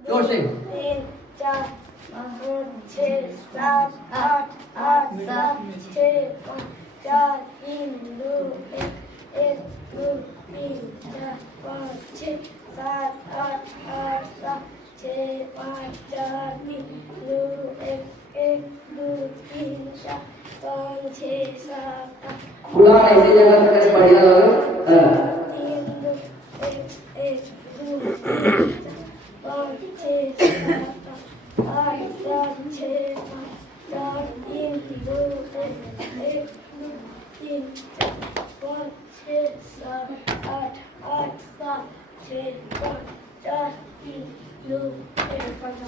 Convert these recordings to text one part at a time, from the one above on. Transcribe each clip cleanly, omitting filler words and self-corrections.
जोर से 3 4 5 6 7 8 8 7 6 5 4 3 2 1 1 2 3 4 5 6 7 8 8 7 6 5 4 3 2 1 1 2 3 4 5 6 7 8 खुला ऐसी जगह पे कैसे बढ़िया लगे 3 2 1 1 2 3 4 5 6 7 8 7 6 5 4 3 2 1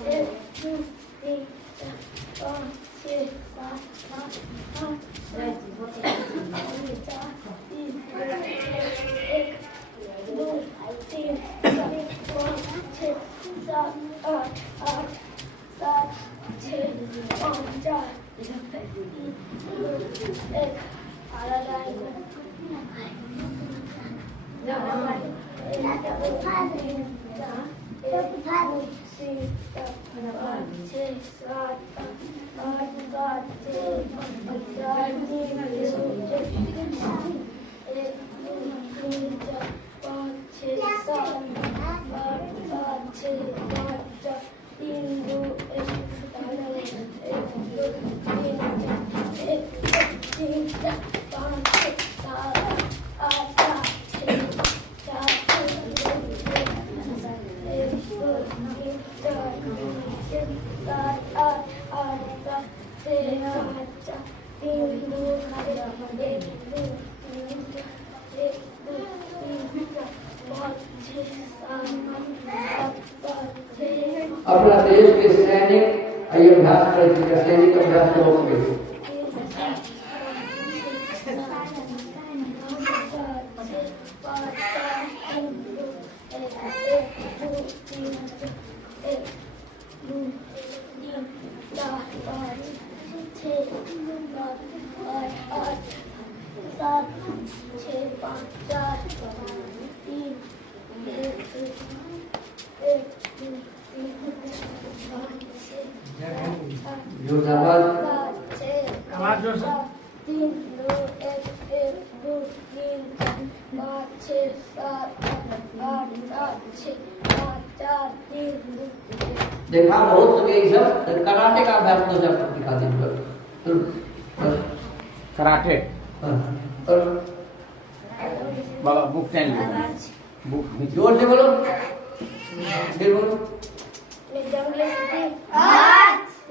1 2 3 4 5 6 7 8 8 7 6 5 4 3 2 1 1 2 3 4 5 6 7 8 अपना देश के सैनिक अभ्यास कर सैनिक अभ्यास करोगे देखा बहुत सब कराटे का अभ्यास तो जब दिखा दे कराटे और बाबा बुक टेन बुक जोर से बोलो फिर बोलो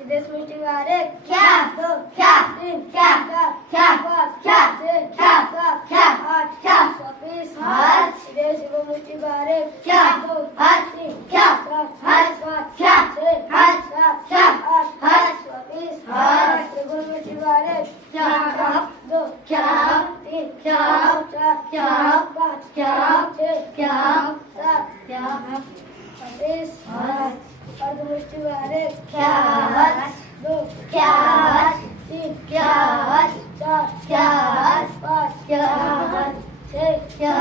विदेश मुष्टि वारे क्या दो क्या तीन क्या क्या पाँच क्या छह क्या सात क्या आठ क्या 24 विदेश मुष्टि वारे क्या दो तीन क्या पाँच क्या छह सात क्या आठ 24 मुष्टि वारे क्या दो क्या तीन क्या चार क्या पाँच क्या छह क्या सात क्या 24 मुष्टि वारे क्या दो क्या तीन क्या चार क्या पाँच क्या छह क्या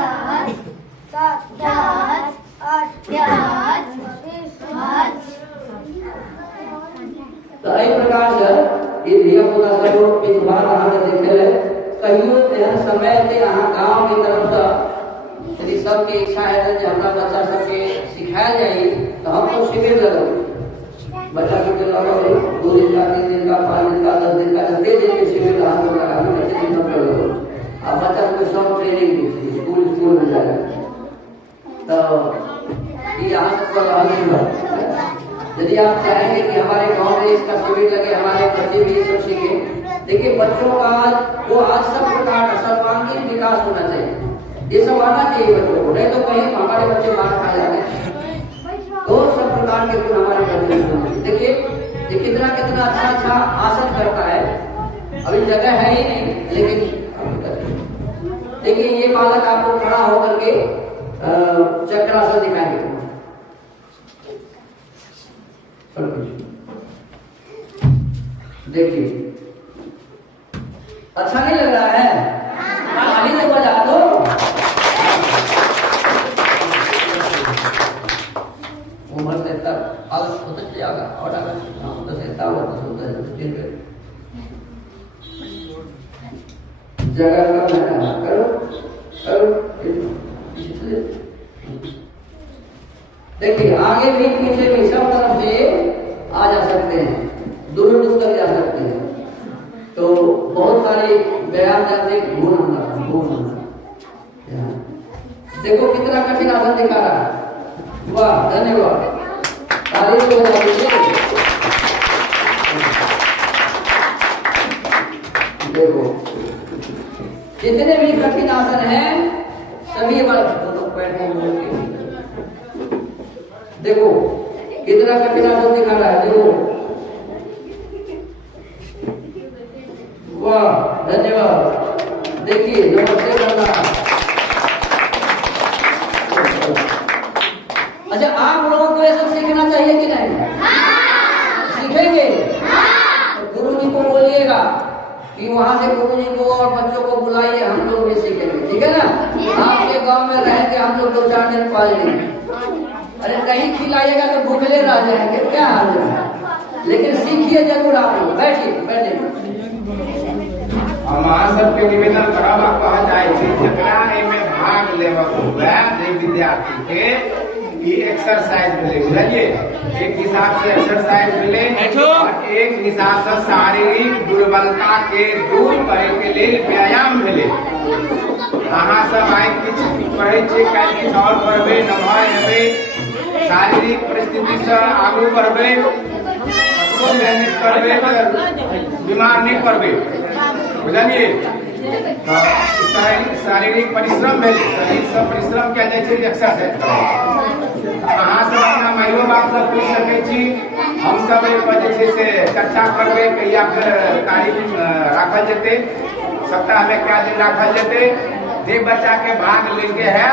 सात क्या आठ क्या 24 तो इस प्रकार से ये धिया पुता सब इस बार अहाँ के देखे ले कहियो तेहन समय ते अहाँ गांव की तरफ से यदि सबके इच्छा है कि हमरा बच्चा सबके सिखाया जाए तो हम तो शिविर लगल बच्चा के लगा 2 दिन का 3 दिन का 5 दिन का 10 दिन का जते दिन के शिविर हम लोग लगा हम बच्चे दिन पर लगो अब बच्चा को सब ट्रेनिंग दी स्कूल में जाएगा तो ये यहाँ तक पर यदि आप चाहेंगे कि हमारे गांव में इसका शिविर लगे हमारे बच्चे भी ये सब सीखे देखिए बच्चों का वो आज सब प्रकार का सर्वांगीण विकास होना चाहिए ये सब आना चाहिए बच्चों को नहीं तो कहीं हमारे बच्चे मार खा जाते हैं तो सब प्रकार के गुण हमारे बच्चे देखिए ये कितना कितना अच्छा आसन करता है अभी जगह है ही नहीं लेकिन देखिए ये बालक आपको खड़ा होकर के चक्रासन दिखाएंगे देखिए अच्छा नहीं लग रहा है ताली से बजा दो उम्र से तक आलस होता जाएगा और अगर होता रहता हुआ तो होता है जगह का ना करो करो देखिए आगे भी पीछे भी सब तरफ से आ जा सकते हैं, दूर दूर तक जा सकते हैं। तो बहुत सारे व्यायाम करते घूम देखो कितना कठिन आसन दिखा रहा है। वाह धन्यवाद, तारीफ हो जाती। देखो जितने भी कठिन आसन हैं सभी तो देखो कितना कठिन आसन दिखा रहा है। देखो वाह धन्यवाद। देखिए नमस्ते करना। अच्छा आप लोगों को ये सब सीखना चाहिए कि नहीं? सीखेंगे? तो गुरु जी को बोलिएगा कि वहां से गुरु जी को और बच्चों को बुलाइए, हम लोग भी सीखेंगे, ठीक है ना? आपके गांव में रहेंगे हम लोग 2-4 दिन पालेंगे। अरे नहीं खिलाइएगा तो भूखले रह जाएंगे, क्या हाल है? लेकिन सीखिए जरूर आप लोग। बैठिए बैठिए। अहाँ सबके निवेदन करब कहा जाए जरा एमे भाग लेवक हुए विद्यार्थी के ई एक्सरसाइज मिले, बुझलिए? एक हिसाब से एक्सरसाइज मिले और एक हिसाब से शारीरिक दुर्बलता के दूर करे के लिए व्यायाम मिले। अहाँ सब आइ किछु पढ़े छी, काल्हि किछु और पढ़बे, नमहर हेबे, शारीरिक परिस्थिति से आगू बढ़बे, मेहनत करबे तो बीमार नहीं पड़बे, बुझलिए? शारीरिक परिश्रम भेल, शरीर से परिश्रम कयल जाइ छै, एक्सरसाइज अहाँ सब अपना माइयो बाप से पूछ सकै छी। हम सब जे छै से चर्चा करबै कहिया तारीख राखल जेतै, सप्ताह में क्या दिन राखल जेतै। जे बच्चा के भाग लेके है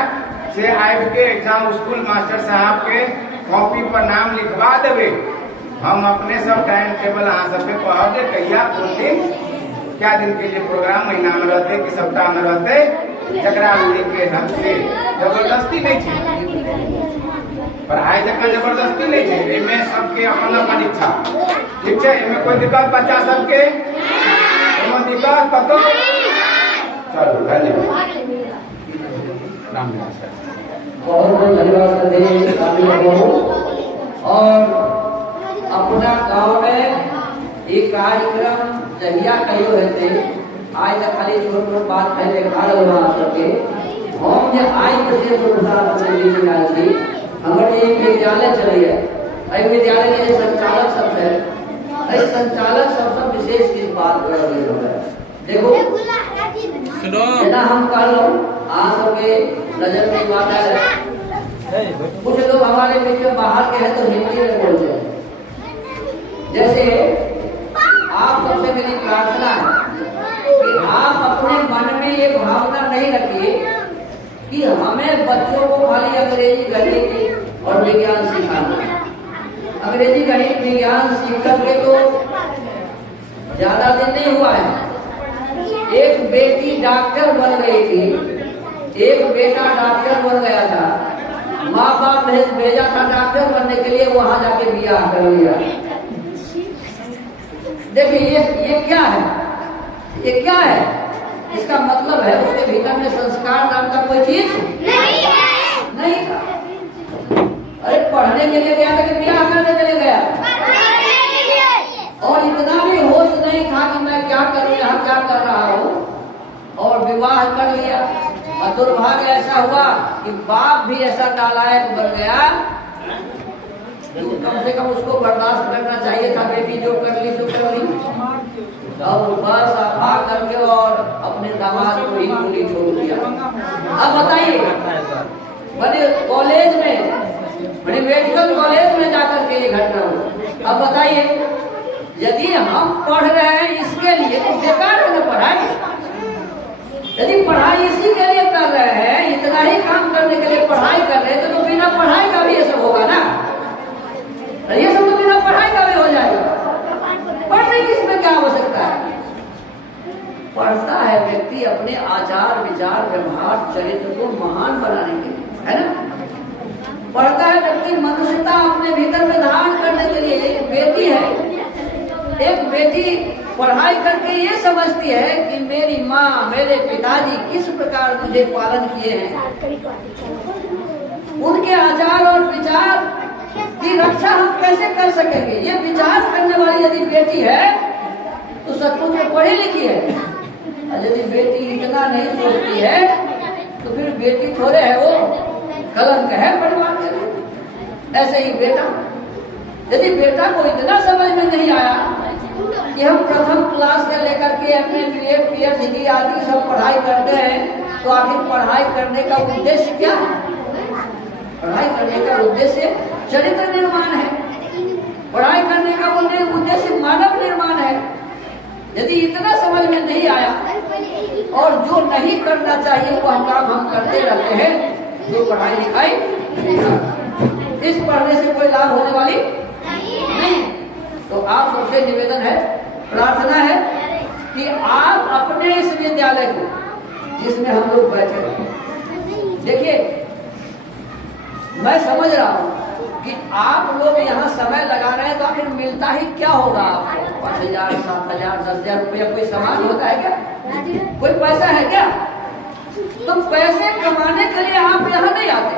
से आबि के एग्जाम स्कूल मास्टर साहब के कॉपी पर नाम लिखवा देवे। हम अपने सब टाइम टेबल अहाँ सबके कहब जे कहिया कोन दिन क्या दिन के लिए प्रोग्राम महीना में रहते कि सप्ताह में रहते, जकरा के ढंग से जबरदस्ती नहीं है, पढ़ाई जगह जबरदस्ती नहीं है, इनमें सबके अपन अपन इच्छा, ठीक है? इनमें कोई दिक्कत बच्चा सबके कोनो दिक्कत कतो? चलो धन्यवाद। बहुत बहुत धन्यवाद। और अपना गांव में एक कार्यक्रम जहिया कहियो हेते, आज तक खाली छोट छोट बात पहले खा रहा सबके हम जे आज से हमारे एक विद्यालय चलिए, विद्यालय के संचालक सब है, संचालक सब विशेष किस बात कर रहे हैं। देखो ना हम कह लो आप सबके नजर में बात है, कुछ लोग हमारे बीच में बाहर के हैं तो हिंदी में बोलते हैं। जैसे आप सबसे मेरी प्रार्थना है कि आप अपने मन में ये भावना नहीं रखिए कि हमें बच्चों को खाली अंग्रेजी गणित और विज्ञान सिखाना। अंग्रेजी गणित विज्ञान सीख करके तो ज्यादा दिन नहीं हुआ है। एक बेटी डॉक्टर बन गई थी, एक बेटा डॉक्टर बन गया था, माँ बाप भेजा था डॉक्टर बनने के लिए, वहां जाके ब्याह कर लिया। देखिए ये क्या है, ये क्या है? इसका मतलब है उसके भीतर में संस्कार नाम का कोई चीज नहीं है, नहीं था। अरे पढ़ने के लिए गया था कि ब्याह करने के लिए गया, और इतना भी होश नहीं था कि मैं क्या करूं, यहाँ क्या कर रहा हूँ, और विवाह कर लिया। और दुर्भाग्य ऐसा हुआ कि बाप भी ऐसा नालायक बन गया, कम से कम उसको बर्दाश्त करना चाहिए था, बेटी जो कर ली सो कर ली, और बस भाग करके और अपने दामाद को ही गोली छोड़ दिया। अब बताइए बड़े कॉलेज में, बड़े मेडिकल कॉलेज में जाकर के ये घटना हुई। अब बताइए यदि हम पढ़ रहे हैं इसके लिए तो बेकार है ना पढ़ाई। यदि पढ़ाई इसी के लिए कर रहे हैं, इतना ही काम करने के लिए पढ़ाई कर रहे हैं, तो बिना पढ़ाई का भी ये सब होगा ना, ये सब तो बिना पढ़ाई का भी हो जाएगा। पढ़ने की इसमें क्या आवश्यकता है? पढ़ता है व्यक्ति अपने आचार विचार व्यवहार चरित्र को महान बनाने के लिए, है ना? पढ़ता है व्यक्ति की मनुष्यता अपने भीतर में धारण करने के लिए एक बेटी है। एक बेटी पढ़ाई करके ये समझती है कि मेरी माँ, मेरे पिताजी किस प्रकार मुझे पालन किए हैं, उनके आचार और विचार की रक्षा हम कैसे कर सकेंगे। ये विचार करने वाली यदि बेटी है तो सचमुच में पढ़ी लिखी है। और यदि बेटी इतना नहीं सोचती है तो फिर बेटी थोड़े है, वो कलंक है परिवार के लिए। ऐसे ही बेटा, यदि बेटा को इतना समझ में नहीं आया कि हम प्रथम क्लास से लेकर के अपने बीए, पीएचडी आदि सब पढ़ाई करते हैं, तो आखिर पढ़ाई करने का उद्देश्य क्या है? पढ़ाई करने का उद्देश्य चरित्र निर्माण है। पढ़ाई करने का उद्देश्य मानव निर्माण है। यदि इतना समझ में नहीं आया और जो नहीं करना चाहिए वह काम हम करते रहते हैं, तो पढ़ाई लिखाई इस पढ़ने से कोई लाभ होने वाली नहीं। तो आप सबसे निवेदन है, प्रार्थना है कि आप अपने इस विद्यालय को जिसमें हम लोग बैठे हैं, देखिए मैं समझ रहा हूँ कि आप लोग यहाँ समय लगा रहे हैं, तो आखिर मिलता ही क्या होगा आपको? 5,000, 7,000, 10,000 रुपया कोई सामान होता है क्या? कोई पैसा है क्या? तो पैसे कमाने के लिए आप यहाँ नहीं आते।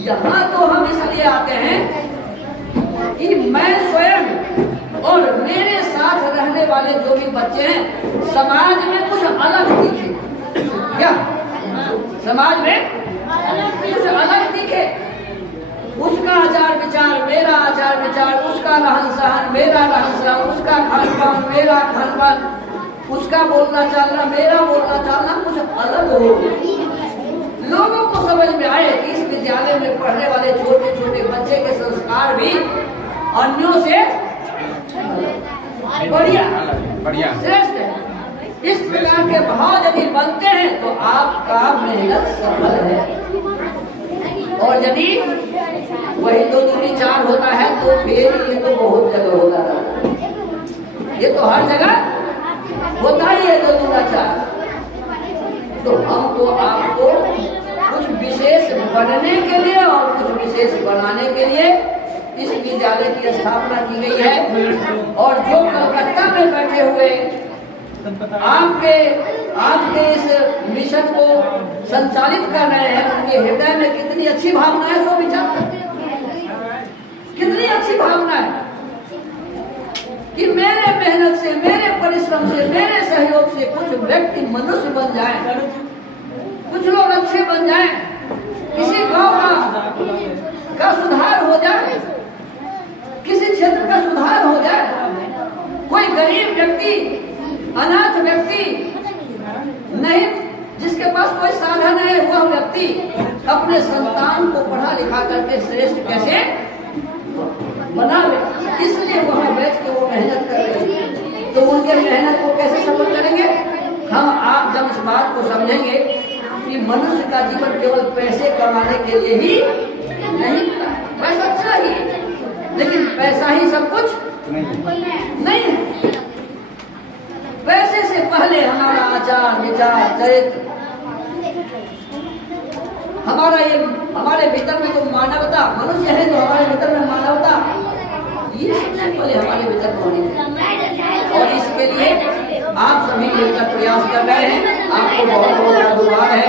यहाँ तो हम इसलिए आते हैं कि मैं स्वयं और मेरे साथ रहने वाले जो भी बच्चे हैं समाज में कुछ अलग दिखे। क्या समाज में कुछ अलग दिखे? उसका आचार विचार मेरा आचार विचार, उसका रहन सहन मेरा रहन सहन, उसका खान पान मेरा खान पान, उसका बोलना चालना मेरा बोलना चालना कुछ अलग हो। लोगों को समझ में आए कि इस विद्यालय में पढ़ने वाले छोटे छोटे बच्चे के संस्कार भी अन्यों से बढ़िया श्रेष्ठ है। इस प्रकार के भाव यदि बनते हैं तो आपका मेहनत सफल है। और यदि वही 2 दूनी 4 होता है तो फिर ये तो बहुत जगह होता है, ये तो हर जगह होता ही है 2 दूना 4। तो हमको आपको कुछ विशेष बनने के लिए और कुछ विशेष बनाने के लिए इस विद्यालय की स्थापना की गई है। और जो कलकत्ता में बैठे हुए आपके इस मिशन को संचालित कर रहे हैं, उनके हृदय में कितनी अच्छी भावना है, सो विचार करते हैं। कितनी अच्छी भावना है कि मेरे मेहनत से, मेरे परिश्रम से, मेरे सहयोग से कुछ व्यक्ति मनुष्य बन जाएं, कुछ लोग अच्छे बन जाएं, किसी गांव का सुधार हो जाए, किसी क्षेत्र का सुधार हो जाए, कोई गरीब व्यक्ति, अनाथ व्यक्ति नहीं, जिसके पास कोई साधन है, वह व्यक्ति अपने संतान को पढ़ा लिखा करके श्रेष्ठ कैसे बनावे, इसलिए वहां बैठ के वो मेहनत कर रहे हैं। तो उनके मेहनत को कैसे सफल करेंगे? हम आप जब इस बात को समझेंगे कि मनुष्य का जीवन केवल पैसे कमाने के लिए ही नहीं, पैसा चाहिए लेकिन पैसा ही सब कुछ नहीं है। पैसे से पहले हमारा आचार विचार चरित्र, हमारे भीतर में जो मानवता, मनुष्य है तो हमारे भीतर में मानवता, ये सबसे पहले हमारे भीतर में होनी चाहिए। और इसके लिए आप सभी मिलकर प्रयास कर रहे हैं, आपको बहुत बहुत धन्यवाद है।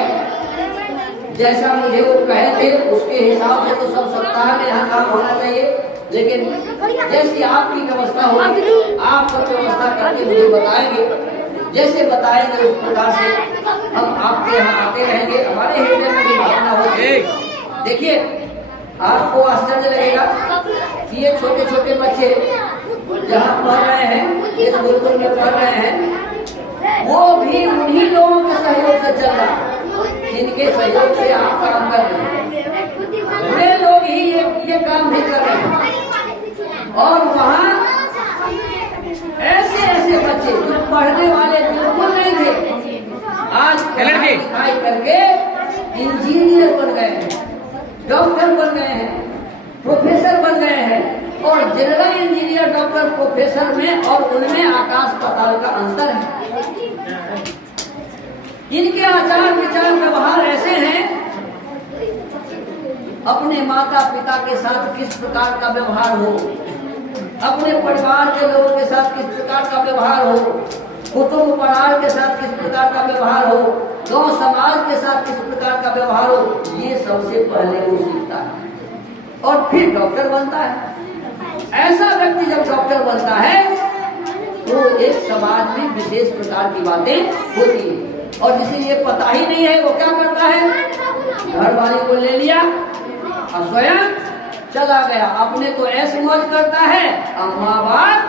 जैसा मुझे वो कहे थे उसके हिसाब से तो सब सप्ताह में यहाँ काम होना चाहिए, लेकिन जैसी आपकी व्यवस्था होगी आप सब व्यवस्था करके मुझे बताएंगे। जैसे बताएंगे उस प्रकार से हम आपके यहाँ आते रहेंगे। हमारे हृदय में भावना होगी। देखिए आपको आश्चर्य लगेगा कि ये छोटे छोटे बच्चे जहाँ पढ़ रहे हैं, इस गुरुकुल में पढ़ रहे हैं, वो भी उन्हीं लोगों के सहयोग से चल रहा है जिनके सहयोग से आप काम कर रहे हैं। वे लोग ही ये काम भी कर रहे हैं। और वहाँ ऐसे बच्चे जो पढ़ने वाले बिल्कुल नहीं थे, आज पढ़ाई करके इंजीनियर बन गए हैं, डॉक्टर बन गए हैं, प्रोफेसर बन गए हैं। और जनरल इंजीनियर, डॉक्टर, प्रोफेसर में और उनमें आकाश पाताल का अंतर है। इनके आचार विचार व्यवहार ऐसे हैं अपने माता पिता के साथ किस प्रकार का व्यवहार हो, अपने परिवार के लोगों के साथ किस प्रकार का व्यवहार हो, कुटुंब परिवार के साथ किस प्रकार का व्यवहार हो, गांव समाज के साथ किस प्रकार का व्यवहार हो, ये सबसे पहले वो सीखता है और फिर डॉक्टर बनता है। ऐसा व्यक्ति जब डॉक्टर बनता है तो एक समाज में विशेष प्रकार की बातें होती है। और जिसे ये पता ही नहीं है वो क्या करता है, घर वाले को ले लिया और स्वयं चला गया, अपने तो ऐसे मौज करता है और माँ बाप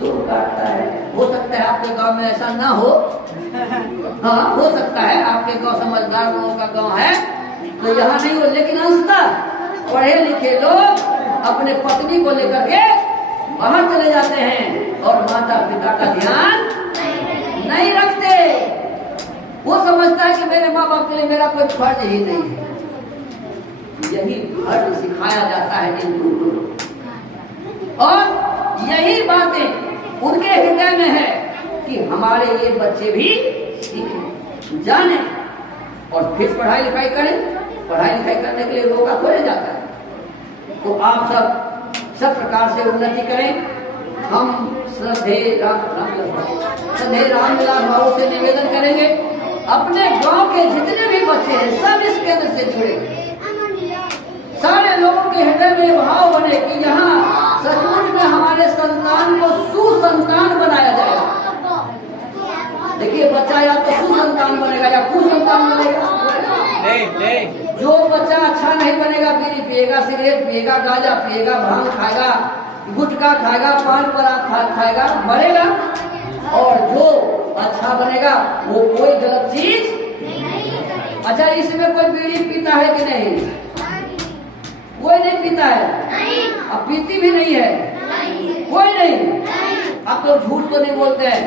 दूर काटता है। हो सकता है आपके गांव में ऐसा ना हो, हाँ हो सकता है आपके गांव समझदार लोगों का गांव है तो यहाँ नहीं हो, लेकिन अंशतः पढ़े लिखे लोग अपने पत्नी को लेकर के बाहर चले जाते हैं और माता पिता का ध्यान नहीं रखते। वो समझता है कि मेरे माँ बाप के लिए मेरा कोई फर्ज ही नहीं है। यही फर्ज सिखाया जाता है इन गुरुकुलों और यही बातें उनके हृदय में है कि हमारे ये बच्चे भी सीखें, जाने और फिर पढ़ाई लिखाई करें। पढ़ाई लिखाई करने के लिए रोका थोड़े जाता है। तो आप सब प्रकार से उन्नति करें। हम श्रद्धे रामविलास बाबू से निवेदन करेंगे अपने गांव के जितने भी बच्चे हैं सब इस केंद्र से जुड़े, सारे लोगों के हृदय में भाव बने कि यहाँ सचमुच में हमारे संतान को सुसंतान बनाया जाएगा। देखिए बच्चा या तो सुसंतान बनेगा या कुसंतान बनेगा। जो बच्चा अच्छा नहीं बनेगा, बीड़ी पिएगा, सिगरेट पिएगा, गांजा पिएगा, भांग खाएगा, गुटखा खाएगा, पान पराग खाएगा, मरेगा। और जो अच्छा बनेगा वो कोई गलत चीज, अच्छा इसमें कोई बीड़ी पीता है कि नहीं? कोई नहीं पीता है, अब पीती भी नहीं है, कोई नहीं। अब तो झूठ तो नहीं बोलते हैं,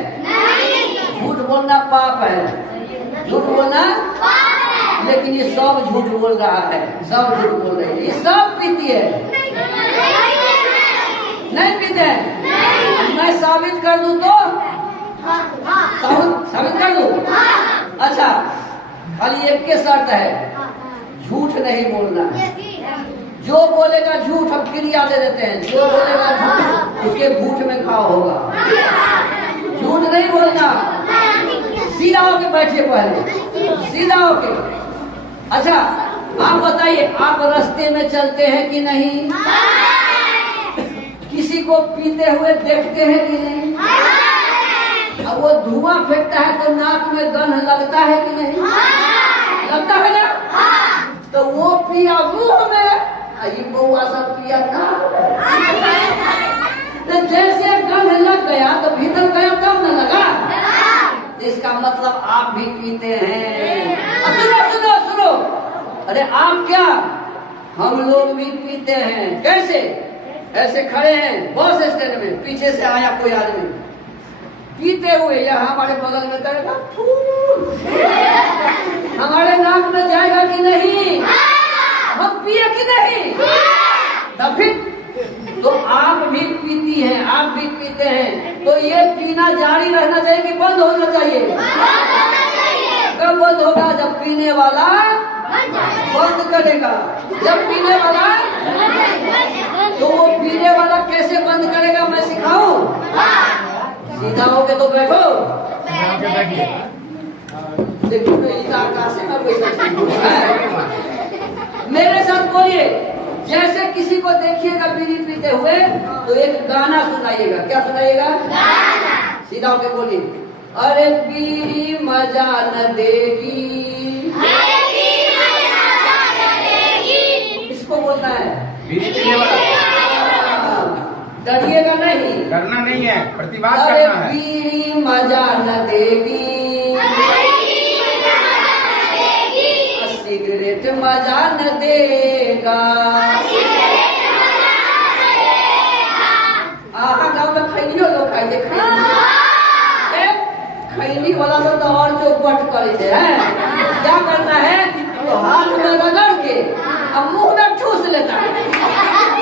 झूठ बोलना पाप है, झूठ बोलना, लेकिन ये सब झूठ बोल रहा है, सब झूठ बोल रहे हैं। ये सब पीती है, नहीं पीते हैं। मैं साबित कर दूं तो साबित कर दूं? अच्छा, खाली एक के शर्त है, झूठ नहीं बोलना। जो बोलेगा झूठ हम क्रिया दे देते हैं, जो बोलेगा झूठ उसके भूठ में घाव होगा। झूठ नहीं बोलना, सीधा होके बैठिए, पहले सीधा होके। अच्छा आप बताइए, आप रास्ते में चलते हैं कि नहीं? किसी को पीते हुए देखते हैं कि नहीं? अब वो धुआं फेंकता है तो नाक में गंध लगता है कि नहीं? लगता है ना? तो वो पिया मुंह में, ये बउआ सब पिया नाक में। जैसे गंध लग गया तो भीतर गया तब न लगा। इसका मतलब आप भी पीते हैं। सुनो सुनो सुनो, अरे आप क्या, हम लोग भी पीते हैं। कैसे? ऐसे खड़े हैं बस स्टैंड में, पीछे से आया कोई आदमी पीते हुए, या हमारे बगल में करेगा, हमारे नाक में जाएगा कि नहीं? हम पिए कि नहीं? तब फिर तो आप भी पीती हैं, आप भी पीते हैं, तो ये पीना जारी रहना चाहिए कि बंद होना चाहिए? कब बंद होगा? जब पीने वाला बंद करेगा। जब पीने वाला, तो वो पीने वाला कैसे बंद करेगा मैं सिखाऊं? सीधा होके तो बैठो, देखो तो आकाश में मेरे साथ बोलिए। जैसे किसी को देखिएगा बीड़ी पीते हुए तो एक गाना सुनाइएगा। क्या सुनाइएगा? सीधा होके बोलिए, अरे बीड़ी मजा न देगी। इसको बोलना है, बीड़ी पीने वाला डरिएगा नहीं, डरना नहीं है, प्रतिवाद करना है। बीड़ी मजा न देगी, सिगरेट मजा न देगा। गाँव में खैनियो लोग खाई दे, खैनी वाला सब तो और चौपट करे थे। क्या करना है? तो हाथ में रगड़ के अब मुंह में ठूस लेता है,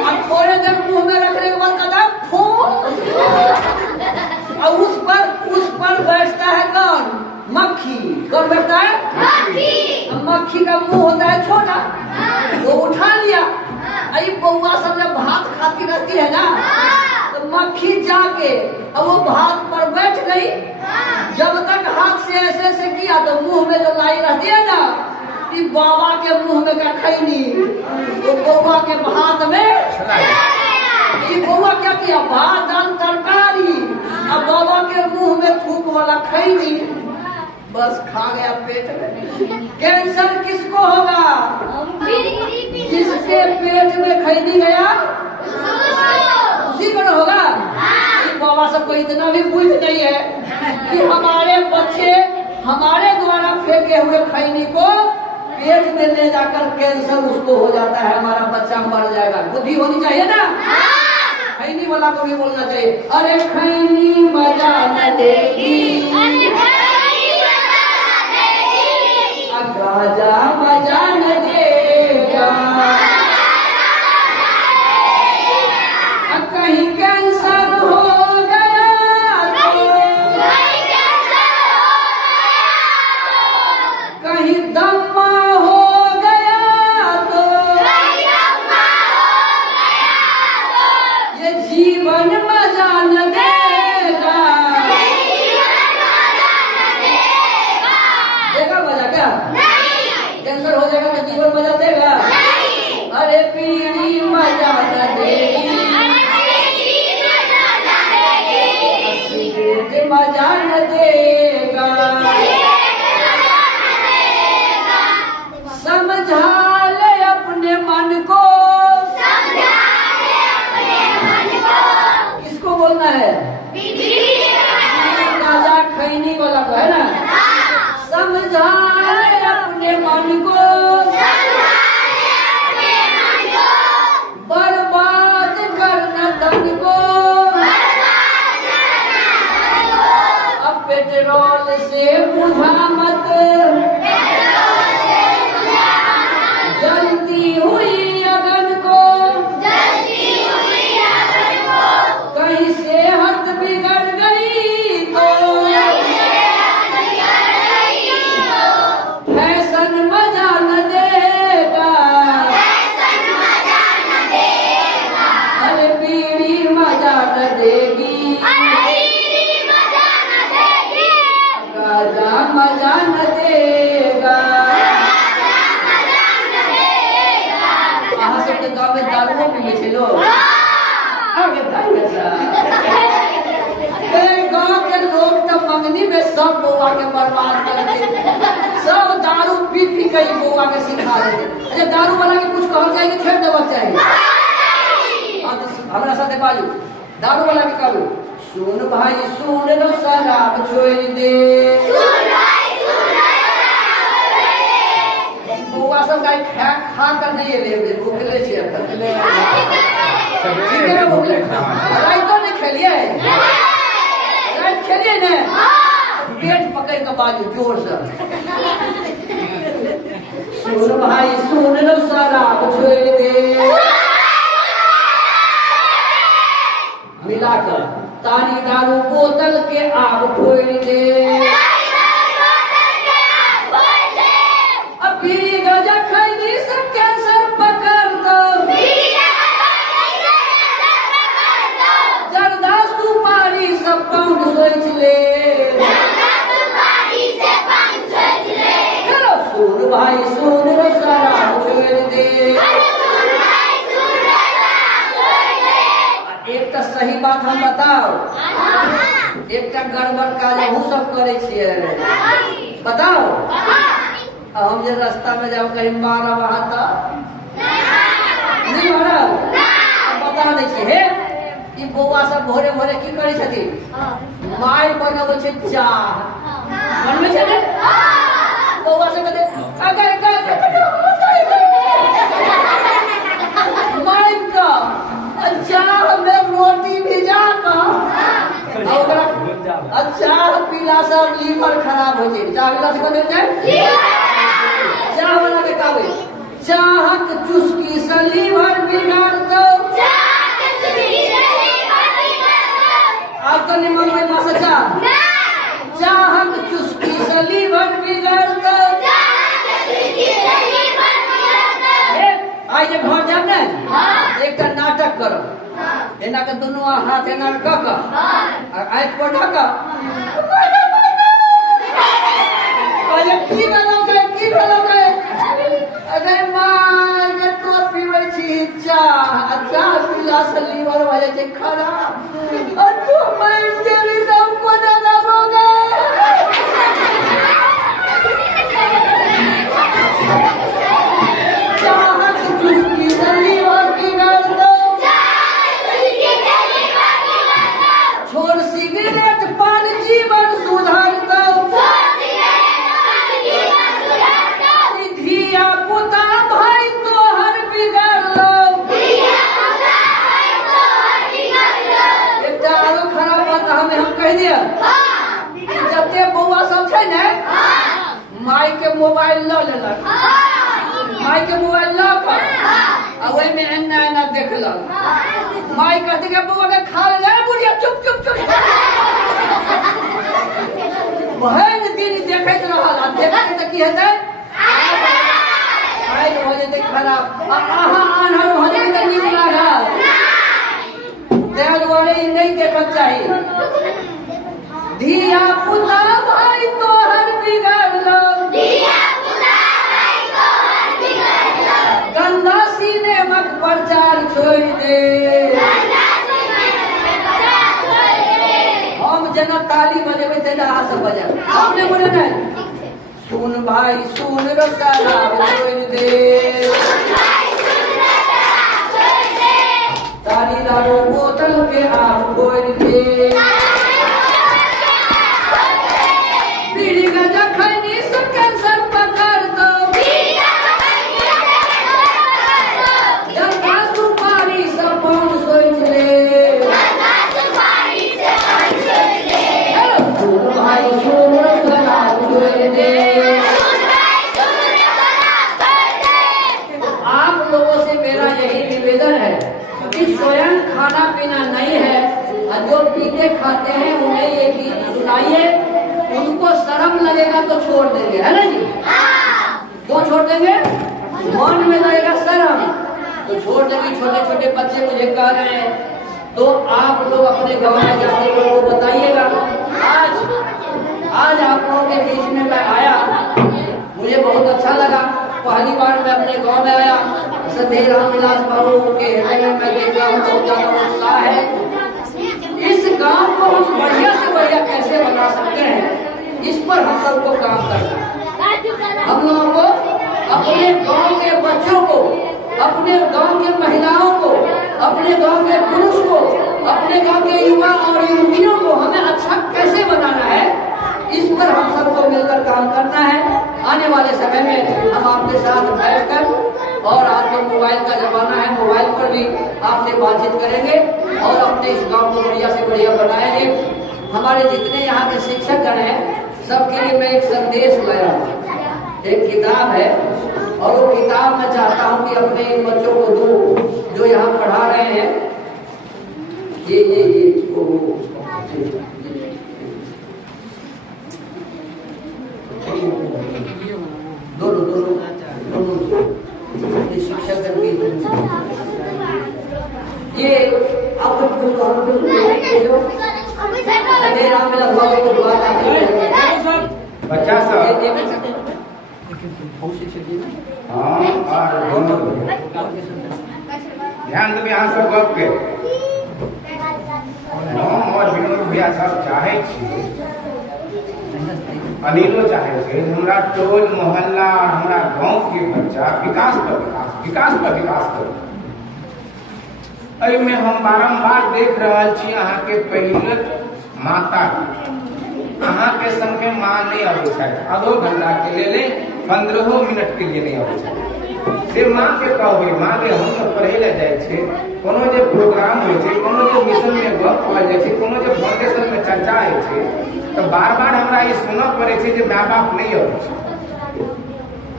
अब थोड़े देर मुंह में रखने के बाद कहता है और उस पर बैठता है कौन? मक्खी। कौन बैठता है? मक्खी का मुंह होता है छोटा, तो बउआ सब जब भात खाती रहती है ना, तो मक्खी जाके अब वो भात पर बैठ गई, जब तक हाथ से ऐसे ऐसे किया तो मुंह में जो लाई रहती है ना, कि बाबा के मुंह में का खैनी, तो बउआ के हाथ में ये बउआ क्या किया, भात दाल तरकारी, अब बाबा के मुंह में थूक वाला खैनी, बस खा गया पेट में। कैंसर किसको होगा, जिसके पेट में खैनी गया उसी को होगा। बाबा सबको इतना भी बुझ नहीं है कि हमारे बच्चे हमारे द्वारा फेंके हुए खैनी को पेट में ले जाकर कैंसर उसको हो जाता है, हमारा बच्चा मर जाएगा। बुद्धि होनी चाहिए ना, खैनी वाला को भी बोलना चाहिए, अरे खैनी मजा न देगी, गाजा मजा न देगा, कहीं कैंसर हो गया तो, कहीं दम्मा हो गया तो, ये जीवन मजा न देगा। देगा मजा क्या? कैंसर हो जाएगा तो जीवन मजा देगा? अरे पीढ़ी मजा न देगी, मजा न देगा, समझा ले अपने मन को, किसको बोलना है, राजा खैनी वाला को है ना, समझा ले अपने मन को, बर्बाद करना धन को, पेट्रोल से बुझा मत, जलती हुई अगन को, कहीं सेहत बिगड़ गई तो, फैशन मजा न देगा, अरे पीढ़ी मजा न देगी, मजा न देगा। अहाँ सबके गाँव में दारुओ पीने छे लोग, आगे गाँव के लोग तो मंगनी में सब बउआ के बर्बाद कर देते, सब दारू पी पी के बउआ के सिखा देते। अच्छा दारू वाला के कुछ कहल जाए कि छेड़ देना चाहिए, हमारा साथ बाजू दारू वाला के कहू, सुन भाई सुन लो शराब छोड़ दे, बउआ सब गाय खा कर नहीं ले भूखले छे, राइतो नहीं खेलिए, रात खेलिए ने, पेट पकड़ के बाजू जोर से, सुन भाई सुन लो शराब छोड़ दे, मिलाकर तानी दारू बोतल के आग फोड़ दे, अब बीड़ी गजा खैनी सब कैंसर पकड़ दो, जर्दा सुपारी सब पाउंड सोच ले, चलो सुन भाई सुन रो शराब छोड़ दे। एक तो सही बात हम बताओ, एक गड़बड़ काज अहू सब करे छिए, बताओ हम जे रास्ता में जाओ कहीं मारा वहां तो नहीं मारा, बता दै छी हे ई बौआ सब भोरे भोरे की करे छथिन, माय बनाबै छै चाह, बनबै छै ने बौआ सब कहते अगर माय का चाह में रोटी भिजा कर चाह पीला से लीवर खराब हो जाए, चाह पीला से कौन जाए, चाह वाला के कहबै चाहक चुस्की से लीवर बिगाड़ दो, आप तो नहीं मांगे ना सचा, चाहक चुस्की से लीवर बिगाड़ दो, आज घर जाब ने एक करो एना के दोनों हाथ एना क क और आँख पर ढक अरे की गलोगे अरे मां ये तो पीवे छी चाह पीला से लीवर हो जाए खराब और तू मैं तेरी दम को न लगोगे चाहत जिसकी लीवर बिगाड़ दो छोड़ सिगरेट पान जीवन सुधार दो धिया पुता भाई तो हर बिगाड़ लो एक आरो खराब बात हमें हम कह दिया जते बउआ सब छै ने माई के मोबाइल ल लेलक माई के मोबाइल ल कर आ ओइ में एना देखलक माई कहती के बउआ के खा ले बुढ़िया चुप बहन दिन देखैत रहल आ देखै त की हेतै आइ हो जेतै खराब अहाँ आन्हर हो जेतै त नीक लागल तैं दुआरे ई नहीं देखक चाही धिया पुता भाई तोहर बिगाड़ लो गंदा सिनेमक प्रचार छोड़ दे हम जेना ताली बजेबै तेना अहाँ सब बजाब अपने बोले नहीं सुन भाई सुन रसाला छोड़ दे ताली दारू बोतल के आप छोड़ दे बीड़ी गंजा खैनी से कैंसर पकड़ दो जंगा सुपारी सब पान सोच ले सुन भाई सुन रसाला छोड़ दे आप लोगों से मेरा यही निवेदन है कि स्वयं खाना पीना नहीं है और जो पीते खाते हैं उन्हें ये गीत सुनाइए उनको शर्म लगेगा तो छोड़ देंगे है ना जी क्यों छोड़ देंगे मन में लगेगा शर्म तो छोड़ देंगे छोटे छोटे बच्चे मुझे कह रहे हैं तो आप लोग अपने गाँव में जाके लोगों को बताइएगा आज आप लोगों के बीच में मैं आया मुझे बहुत अच्छा लगा पहली बार मैं अपने गांव में आया सधे रामविलास बाबू के हृदय में मैं देख रहा हूँ बहुत ज्यादा उत्साह है इस गांव को हम बढ़िया से बढ़िया कैसे बना सकते हैं इस पर हम सबको काम करना है हम लोगों को अपने गांव के बच्चों को अपने गांव के महिलाओं को अपने गांव के पुरुष को अपने गांव के युवा और युवतियों को हमें अच्छा कैसे बनाना है इस पर हम सबको मिलकर काम करना है आने वाले समय में हम आपके साथ बैठकर और आज तो मोबाइल का जमाना है मोबाइल पर भी आपसे बातचीत करेंगे और अपने इस गांव को बढ़िया से बढ़िया बनाएंगे हमारे जितने यहाँ के शिक्षक गण हैं सबके लिए मैं एक संदेश लाया हूँ एक किताब है और वो किताब मैं चाहता हूँ कि अपने इन बच्चों को दूं जो यहाँ पढ़ा रहे हैं ये दोनों शिक्षक ये आप बच्चा सब ध्यान देबै अहाँ सब गप के हम और विनोद भैया सब चाहे छी अनिलो चाहे थे हमरा टोल मोहल्ला हमरा गांव के बच्चा विकास पर विकास कर एहि में हम बारंबार देख रहा छी अहाँ के पहले माता अहाँ के संग में माँ नहीं आवे छै आधो घंटा के लिए 15 मिनट के लिए नहीं आवे छै से माँ के कहबै माँ के हम तो पढ़े ले जाय छै कोनो जे प्रोग्राम होय छै कोनो जे मिशन में गप कहल जाय छै कोनो जे फाउंडेशन में चर्चा होय छै तो बार बार हमरा ये सुनना पड़े छै जे माँ बाप नहीं आवे छै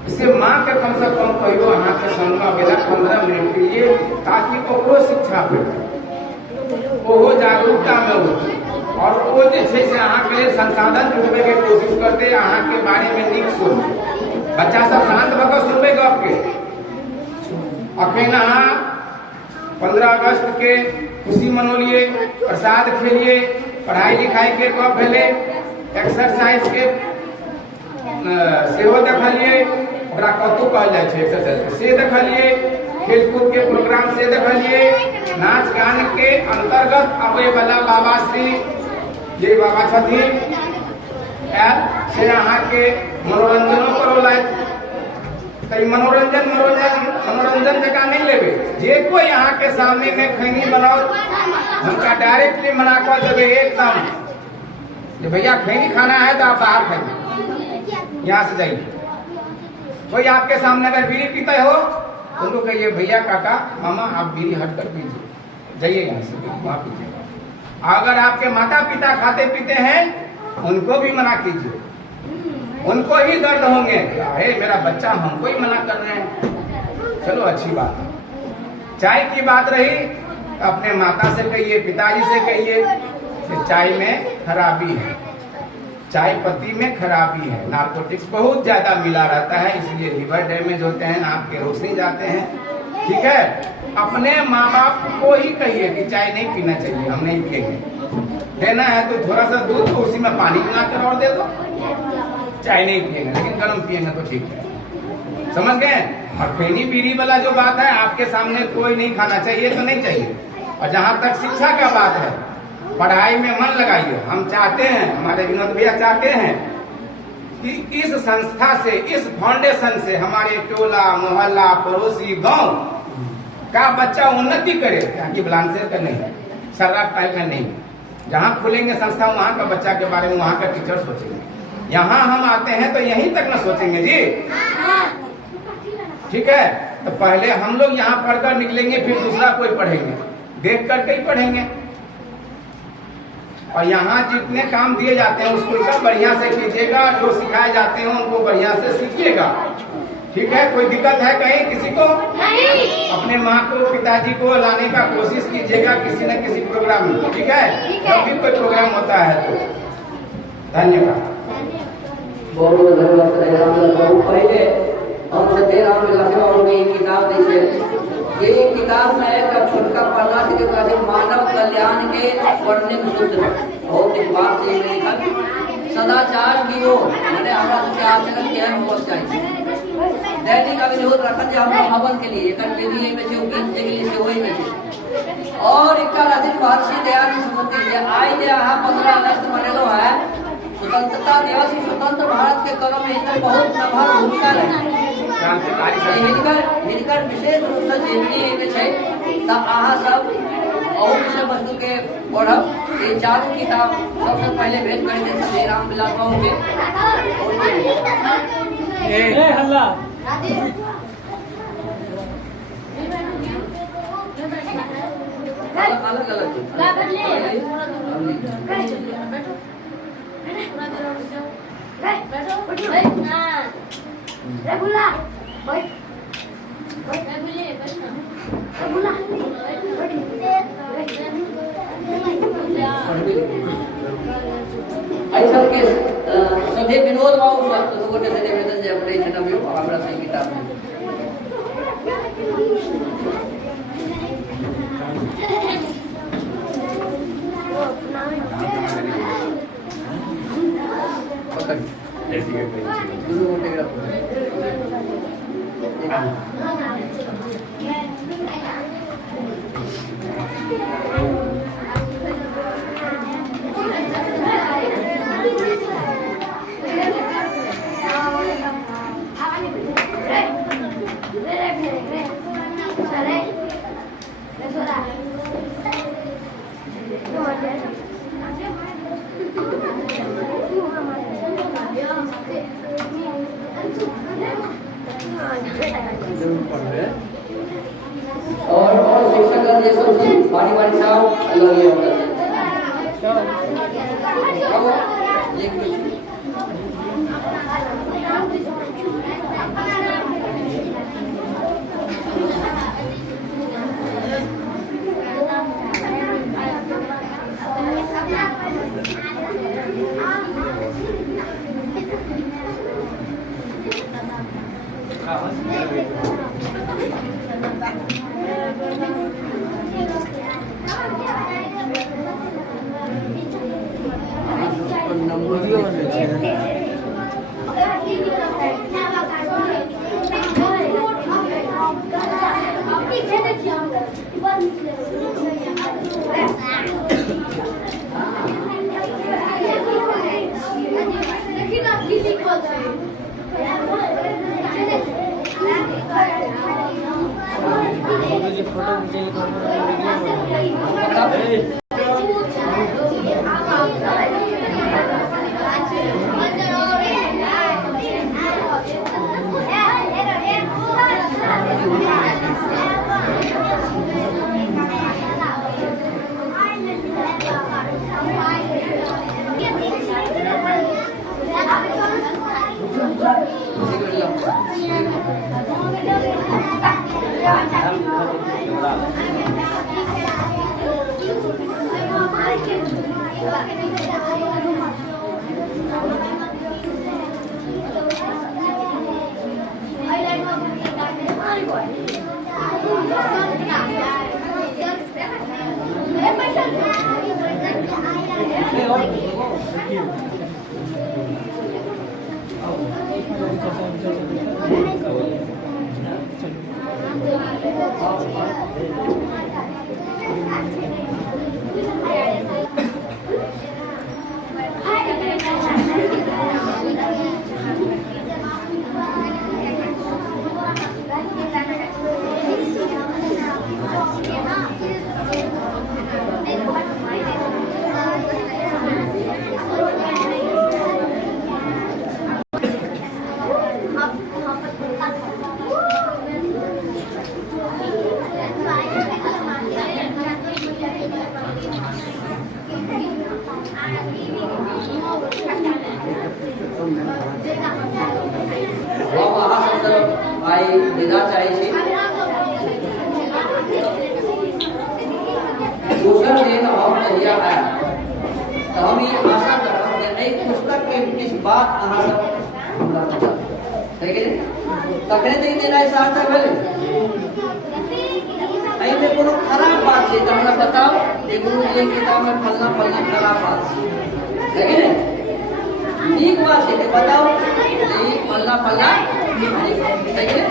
इससे माँ के कम से कम कहियो अहाँ के संग में बेला 15 मिनट के लिए ताकि ओकरो शिक्षा भेटे ओहो जागरूकता में हो और वो जे छै से अहाँ के लिए संसाधन जुटबे के कोशिश करते अहाँ के बारे में नीक सोच बच्चा सब शांत भऽ कऽ सुनबे गप के अखन अहाँ 15 अगस्त के खुशी मनोलिए, प्रसाद खेलिए, पढ़ाई लिखाई के गप भेले, एक्सरसाइज के सेहो देखलिए, ओकरा कतौ कहल जाइ छै एक्सरसाइज से देखलिए, खेलकूद के प्रोग्राम से देखलिए, नाच गान के अंतर्गत आबे वाला बाबा श्री जे बाबा छथिन से अहाँ के मनोरंजनो करौलथि। तो मनोरंजन जगह नहीं लेबे, जे कोई यहाँ के सामने में खैनी बनाओ उनका डायरेक्टली मना कर देवे एकदम, भैया खैनी खाना है तो आप बाहर खाइए, यहाँ से जाइए। कोई आपके सामने अगर बीड़ी पीता हो उनको कहिए भैया काका मामा आप बीड़ी हट कर पीजिए, जाइए यहाँ से वहाँ पीजिए। अगर आपके माता पिता खाते पीते हैं उनको भी मना कीजिए, उनको ही दर्द होंगे, अरे मेरा बच्चा हमको ही मना कर रहे हैं। चलो अच्छी बात है। चाय की बात रही तो अपने माता से कहिए, पिताजी से कहिए कि चाय में खराबी है, चाय पत्ती में खराबी है, नार्कोटिक्स बहुत ज्यादा मिला रहता है, इसलिए लीवर डैमेज होते हैं, आँख के रोशनी जाते हैं। ठीक है, अपने माँ बाप को ही कहिए कि चाय नहीं पीना चाहिए, हम नहीं पिएंगे। देना है तो थोड़ा सा दूध तो उसी में पानी मिलाकर और दे दो, चाय नहीं पिएंगे, लेकिन गर्म पिएंगे तो ठीक है। समझ गए? और खैनी बीड़ी वाला जो बात है, आपके सामने कोई नहीं खाना चाहिए तो नहीं चाहिए। और जहाँ तक शिक्षा का बात है, पढ़ाई में मन लगाइए। हम चाहते हैं, हमारे विनोद भैया चाहते हैं कि इस संस्था से, इस फाउंडेशन से हमारे टोला मोहल्ला पड़ोसी गांव का बच्चा उन्नति करे, ताकि बुलंदशहर का नहीं, सर्रा टाइप का नहीं। जहाँ खुलेंगे संस्था वहाँ का बच्चा के बारे में वहाँ का टीचर सोचेंगे। यहाँ हम आते हैं तो यहीं तक न सोचेंगे जी, ठीक है? तो पहले हम लोग यहाँ पढ़कर निकलेंगे, फिर दूसरा कोई पढ़ेंगे, देख करके ही पढ़ेंगे। और यहाँ जितने काम दिए जाते हैं उसको एकदम बढ़िया से कीजिएगा, जो सिखाए जाते हैं उनको बढ़िया से सीखिएगा। ठीक है? कोई दिक्कत है कहीं किसी को? नहीं। अपने माँ को पिताजी को लाने का कोशिश कीजिएगा किसी न किसी प्रोग्राम में। ठीक है? जब भी कोई प्रोग्राम होता है तो धन्यवाद। बहुत बहुत धन्यवाद। पहले हम सत्य राम लक्ष्मण की किताब दी, ये किताब में एक छोटका पन्ना से मानव कल्याण के स्वर्णिम सूत्र बहुत विश्वास से लिखा, सदाचार की ओर मैंने हमारा सबसे आचरण किया है चाहिए। दैनिक अभिनोद रखन जो हम हवन के लिए एक विधि में से उपयोग के लिए से होई में और एक अधिक महर्षि दयानंद स्मृति जे आए जे आहा 15 अगस्त मनेलो है स्वतंत्रता दिवस, स्वतंत्र भारत के क्रम में इनकर बहुत प्रभाव भूमिका रही। हिनकर विशेष रूप से जीवनी में छै त आहा सब और विषय वस्तु के पढ़ब। ये चारों किताब सबसे पहले भेंट करते श्री राम विलास बाबू के हल्ला अलग ऐसा के सभी विनोद बाबू लोगों ने निवेदन से अपने जन्म हमारा सही किताब में और शिक्षक ये सब बारी साहब अलग ही होता है। विदा चाहे छे दोसर दिन हम कहिया आया तो हम ई आशा करब जे एहि पुस्तक के किछ बात अहाँ सब हमरा बता ठीक है तखने तो ई दिन ऐसा सार्थक भेल एहि में कोनो खराब बात छै त हमरा बताओ जे गुरु जी के किताब में फलना फलना खराब बात है ठीक है ठीक बात है कि बताओ ये फलना फलना ठीक है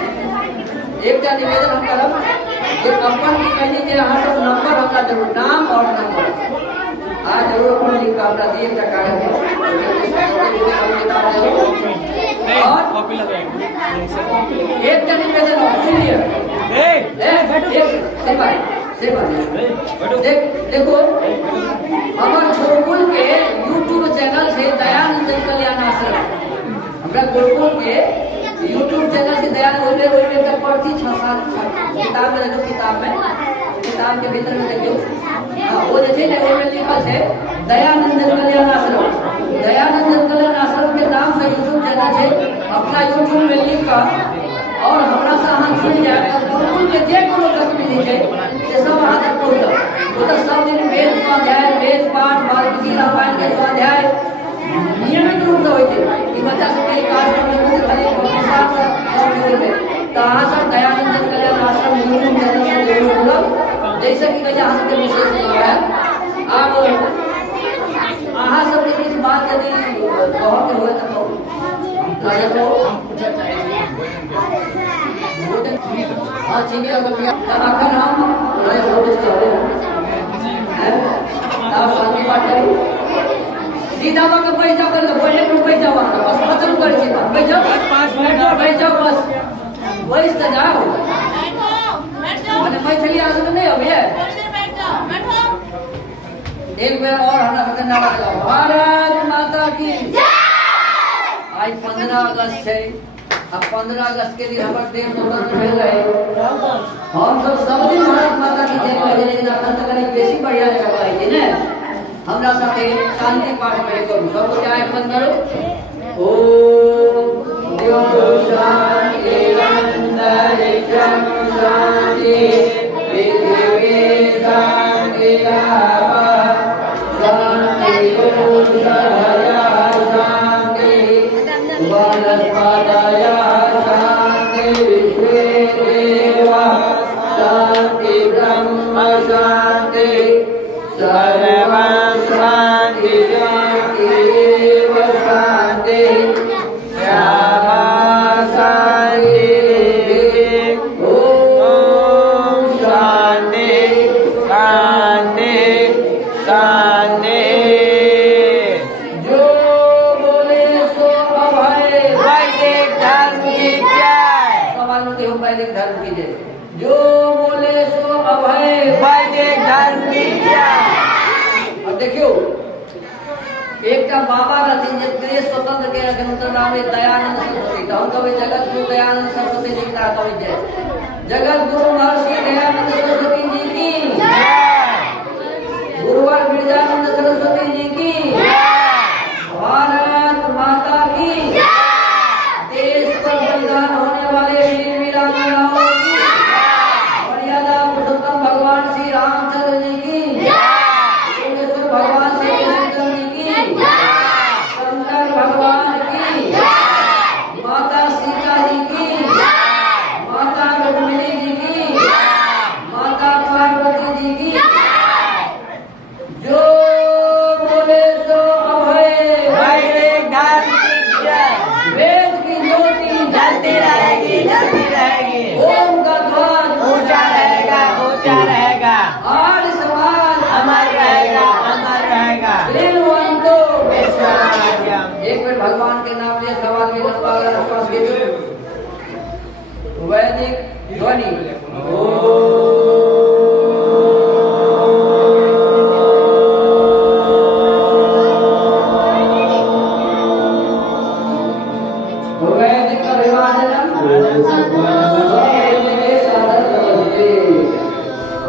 एक निवेदन हम करब कि अपन कहिए कि अहाँ सब नंबर हमरा जरूर नाम और नंबर आज जरूर अपन लिख के हमरा दिए टका और एक निवेदन सुनिए देखो हमार गुरुकुल के YouTube चैनल से दयानंद कल्याण आश्रम हमरा गुरुकुल के YouTube चैनल से दयानंद ओइमे तक पढ़ती 6-7 किताब में देखो किताब के भीतर में देखियो वो जे छै ने ओइमे लिखल छै दयानंद कल्याण आश्रम के नाम से YouTube चैनल छै अपना YouTube में लिख कर और हमरा से अहाँ जुड़ जाए गुरुकुल के जे कोनो गतिविधि छै से सब अहाँ तक पहुंचत ओतऽ सब दिन वेद स्वाध्याय वेद पाठ वाल्मीकि रामायण के स्वाध्याय नियमित रूप से होय छै ई बच्चा सबके कार्यक्रम में खाली विशाल सब में त अहाँ सब दयानंद कल्याण आश्रम YouTube चैनल से जुड़ल जैसे कि कहिया अहाँ सबके विशेष है अब अहाँ सबके किछ बात यदि कहऽ के होय त कहू हाँ चीनी अगर अखन हम सीधा बात बैठ जाओ कर बोले तो बैठ जाओ बस खत्म कर छी बैठ जाओ 5 मिनट बैठ जाओ बस बैठ तो जाओ मैंने मैथिली आज में नहीं अभी एक बार और हमरा के नारा लगाओ भारत माता की जय आज 15 अगस्त है अब 15 अगस्त के दिन हमारे देश स्वतंत्र भेल रहे हम सब दिन भारत माता की जय कहे लेकिन अखन तक बेसी बढ़िया जगह है ने हमरा साथे शांति पाठ में करू सब चाहे बंद करो ओम शांति अंतरिक्षम शांति पृथ्वी शांति शांति शांति वनस्पतय शांति विश्वे देवा शांति ब्रह्म शांति सर्वं शांति शांतिरेव शांति श्यामा शांति ओम शांति शांति शांति जो बोले सो अभय वैदिक धर्म की जय सवाल होते हो वैदिक धर्म की जय जो बोले सो अभय इनका बाबा रहती जे देश स्वतंत्र के रखे उनका नाम है दयानंद सरस्वती। तो हम कभी जगत गुरु दयानंद सरस्वती जी का कभी जय। जगत गुरु महर्षि दयानंद सरस्वती जी की जय। गुरुवर बिरजानंद सरस्वती जी की जय। भारत माता की जय। देश पर बलिदान होने वाले वीर वीरांगनाओं की जय। मर्यादा पुरुषोत्तम भगवान श्री रामचंद्र जी की जय। भगवान श्री कृष्ण जी की जय। शंकर भगवान की जय। माता सीता जी की जय। माता रुक्मिणी जी की जय। माता पार्वती जी की जय। जो बोले सो अभय वैदिक धर्म की जय। वेद की ज्योति जलती रहेगी, जलती रहेगी। ओम का ध्वज ऊंचा रहेगा, ऊंचा रहेगा। आर्य समाज अमर रहेगा, अमर रहेगा। दिलवंतो विश्वराज्यम। एक मिनट भगवान के नाम लिए सवाल भी लंबा रेस्पॉन्स कीजिए। वैदिक ध्वनि वैदिक अभिवादनम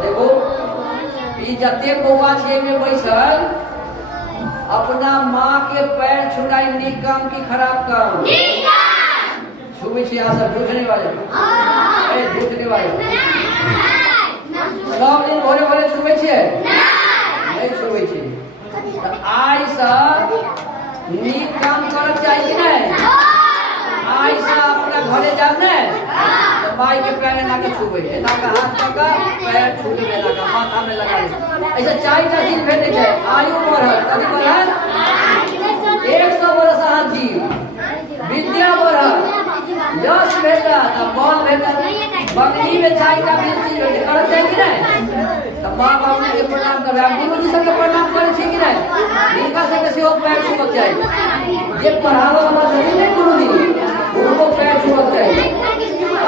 देखो ई जते बौआ छे में बैसल अपना माँ के पैर छुड़ाई नीक काम की खराब काम छुबे छे आ सब झूठने वाले ए झूठने वाले सब दिन भोरे भोरे छुबे छे नहीं छुबे छे तो आई सब नीक काम करत चाहिए कि नहीं आई सब अपना घरे जाब ने तो माई के पैर ना के छुबे ना का हाथ पका पैर छुबे ना का माथा में लगा ले ऐसा चाय का दिन भेटे छे आयु बढ़त कभी बढ़त 100 वर्ष हाथ जी विद्या बढ़त यश भेटा तो बल भेटा बगली में चाय का मिलती है करत जाए कि नहीं तो माँ बाप के प्रणाम कर गुरु जी सबके प्रणाम करे छे कि नहीं इनका से कैसे हो पैर छुबक जाए ये पढ़ावा वाला सही नहीं गुरु जी उनको पैर छुबक जाए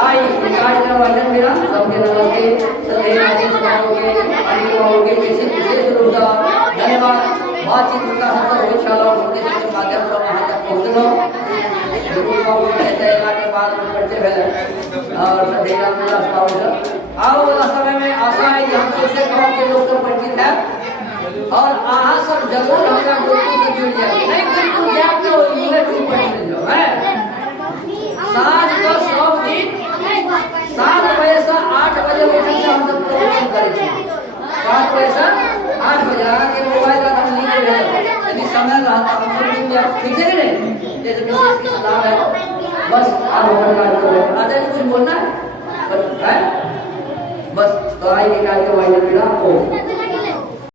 आई कार्यक्रम आयोजन मेरा सबके नमस्ते सदैव आगे सुनाओगे अनुभवोगे विशेष रूप से धन्यवाद बातचीत उनका सब होशाला उनके के माध्यम से वहां तक पहुंचलो गुरु बाबू कहते हैं के बाद बच्चे भेले और सदैव मेरा स्टाफ आओ वाला समय में आशा है कि हम सोचे गांव के लोग सब परिचित है और आहा सब जरूर हमारा गुरु से जुड़ जाए नहीं गुरु ज्ञान के इन्हें ठीक पढ़ लो है साँझ का सब दिन 7 बजे से 8 बजे उठ के हम सब प्रवचन करेंगे 7 बजे से 8 बजे आके मोबाइल का हम लिख रहे यदि समय रहता हम सब दिन या ठीक है नहीं जैसे विशेष की सलाह है बस आप हमारे कार्यक्रम आजा कुछ बोलना है बस तो आइए कार्यक्रम वाले मेरा